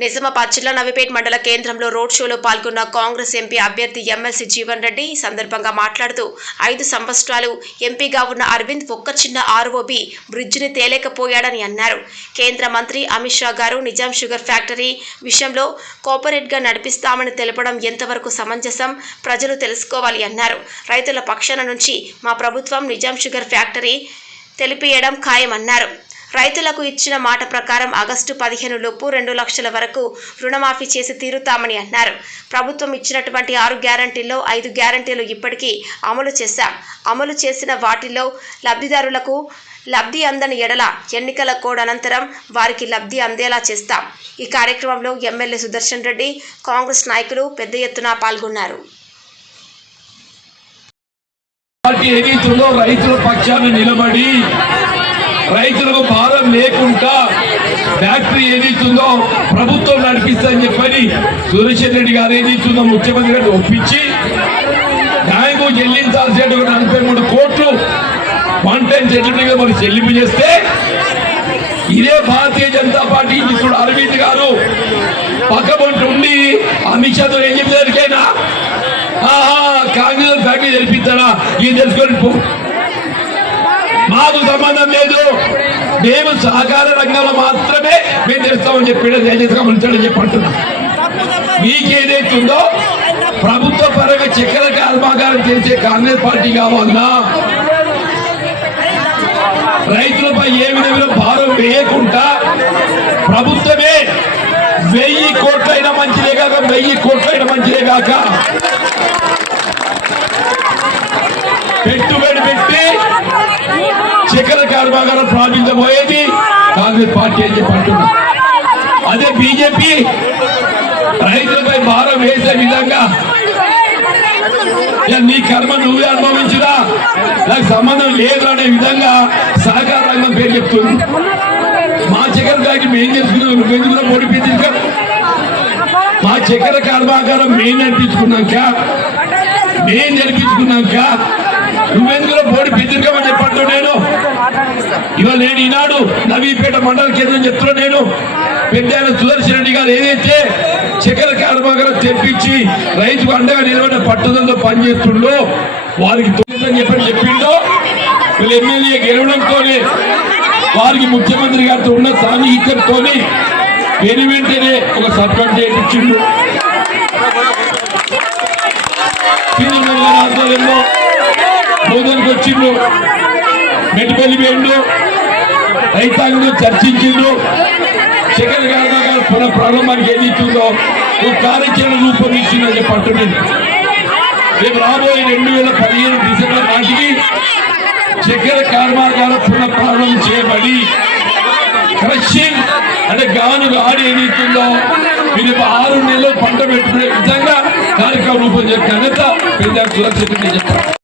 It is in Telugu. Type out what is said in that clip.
నిజామాబాద్ జిల్లా నవీపేట్ మండల కేంద్రంలో రోడ్ షోలో పాల్గొన్న కాంగ్రెస్ ఎంపీ అభ్యర్థి ఎమ్మెల్సీ జీవన్ రెడ్డి ఈ సందర్భంగా మాట్లాడుతూ 5 సంవత్సరాలు ఎంపీగా ఉన్న అరవింద్ ఒక్క చిన్న ఆర్ఓబి బ్రిడ్జిని తేలేకపోయాడని అన్నారు. కేంద్ర మంత్రి అమిత్ షా గారు నిజాం షుగర్ ఫ్యాక్టరీ విషయంలో కోఆపరేట్గా నడిపిస్తామని తెలపడం ఎంతవరకు సమంజసం, ప్రజలు తెలుసుకోవాలి అన్నారు. రైతుల పక్షాన నుంచి మా ప్రభుత్వం నిజాం షుగర్ ఫ్యాక్టరీ తెలిపియడం ఖాయమన్నారు. రైతులకు ఇచ్చిన మాట ప్రకారం ఆగస్టు 15 లోపు 2 లక్షల వరకు రుణమాఫీ చేసి తీరుతామని అన్నారు. ప్రభుత్వం ఇచ్చినటువంటి 6 గ్యారంటీల్లో 5 గ్యారంటీలు ఇప్పటికీ అమలు చేశాం. అమలు చేసిన వాటిల్లో లబ్ధిదారులకు లబ్ధి అందని ఎడల ఎన్నికల కోడ్ అనంతరం వారికి లబ్ధి అందేలా చేస్తాం. ఈ కార్యక్రమంలో ఎమ్మెల్యే సుదర్శన్ రెడ్డి, కాంగ్రెస్ నాయకులు పెద్ద ఎత్తున పాల్గొన్నారు. రైతుల పక్షాన నిలబడి రైతులకు భారం లేకుండా ఫ్యాక్టరీ ఏదైతుందో ప్రభుత్వం నడిపిస్తుందని చెప్పని సుదర్శన్ రెడ్డి గారు ఏదైతుందో ముఖ్యమంత్రి గారిని ఒప్పించి బ్యాంకు చెల్లించాల్సిన 43 కోట్లు వన్ టైం సెటిల్మెంట్ మరి చెల్లింపు చేస్తే ఇదే భారతీయ జనతా పార్టీ ఇప్పుడు అరవింద్ గారు పక్కబొంటు ఉండి అమిత్ షాతో ఏం చెప్పేదానికైనా కాంగ్రెస్ ఫ్యాక్టరీ తెలిపిస్తారా ఇది తెలుసుకొని మాకు సంబంధం లేదు, మేము సహకార రంగంలో మాత్రమే మేము తెలుస్తామని చెప్పి దయచేసి గమనించాలని చెప్పంటున్నాం. మీకేదైతుందో ప్రభుత్వ పరంగా చక్కెర కర్మాగారం చేసే కాంగ్రెస్ పార్టీ కావాలన్నా రైతులపై ఏ విధంగా భారం వేయకుండా ప్రభుత్వమే 1000 కోట్లైనా మంచిదే కాక 1000 కోట్లైనా మంచిదే కాక పెట్టుబడి పెట్టి చక్కెర కర్మాగారం ప్రారంభించబోయేది కాంగ్రెస్ పార్టీ అని చెప్పి అంటున్నా. అదే బీజేపీ రైతులపై భారం వేసే విధంగా నీ కర్మ నువ్వే అనుభవించినా నాకు సంబంధం లేదు అనే విధంగా సహకార రంగం పేరు చెప్తుంది. మా చక్కెర ఫ్యాక్టరీ మేము చేసుకున్నాం, నువ్వెందుకు ఓడిపోయింది? మా చక్కెర కర్మాగారం మేము నడిపించుకున్నాక నువ్వెందులో పోటీ పెద్దరికమని చెప్పంటూ నేను ఇవాళ నేను ఈనాడు నవీపేట మండల కేంద్రం చెప్తున్నా. నేను పెద్ద సుదర్శన్ రెడ్డి గారు ఏదైతే చక్కెర కర్మాగారం తెప్పించి రైతుకు అండగా నిలబడిన పట్టుదలతో పనిచేస్తుండో వారికి తొమ్మిదని చెప్పిండో వీళ్ళు ఎమ్మెల్యే గెలవడంతోనే వారికి ముఖ్యమంత్రి గారితో ఉన్న సాన్నిహిత్యంతో వెంటనే ఒక సర్పంచ్ ఇచ్చిండు. ఆధ్వర్యంలో బోధనకు వచ్చిండు, మెట్టుపల్లి వేయండు, రైతాంగంలో చర్చించిండు. చక్కెర కర్మాగారం పునః ప్రారంభానికి ఏది ఇచ్చిందో ఒక కార్యాచరణ రూపొందించిందని చెప్పి అంటున్నాను. రేపు రాబోయే 2015 డిసెంబర్ నాటికి చక్కెర కర్మాగారం పునః ప్రారంభం చేయబడి క్రషింగ్ అంటే గానుగ ఆడి ఏదైతుందో మీరు 6 నెలలు పంట పెట్టుకునే విధంగా కార్యక్రమం రూపొందించే ఘనత పెద్ద సురక్షిత చెప్పారు.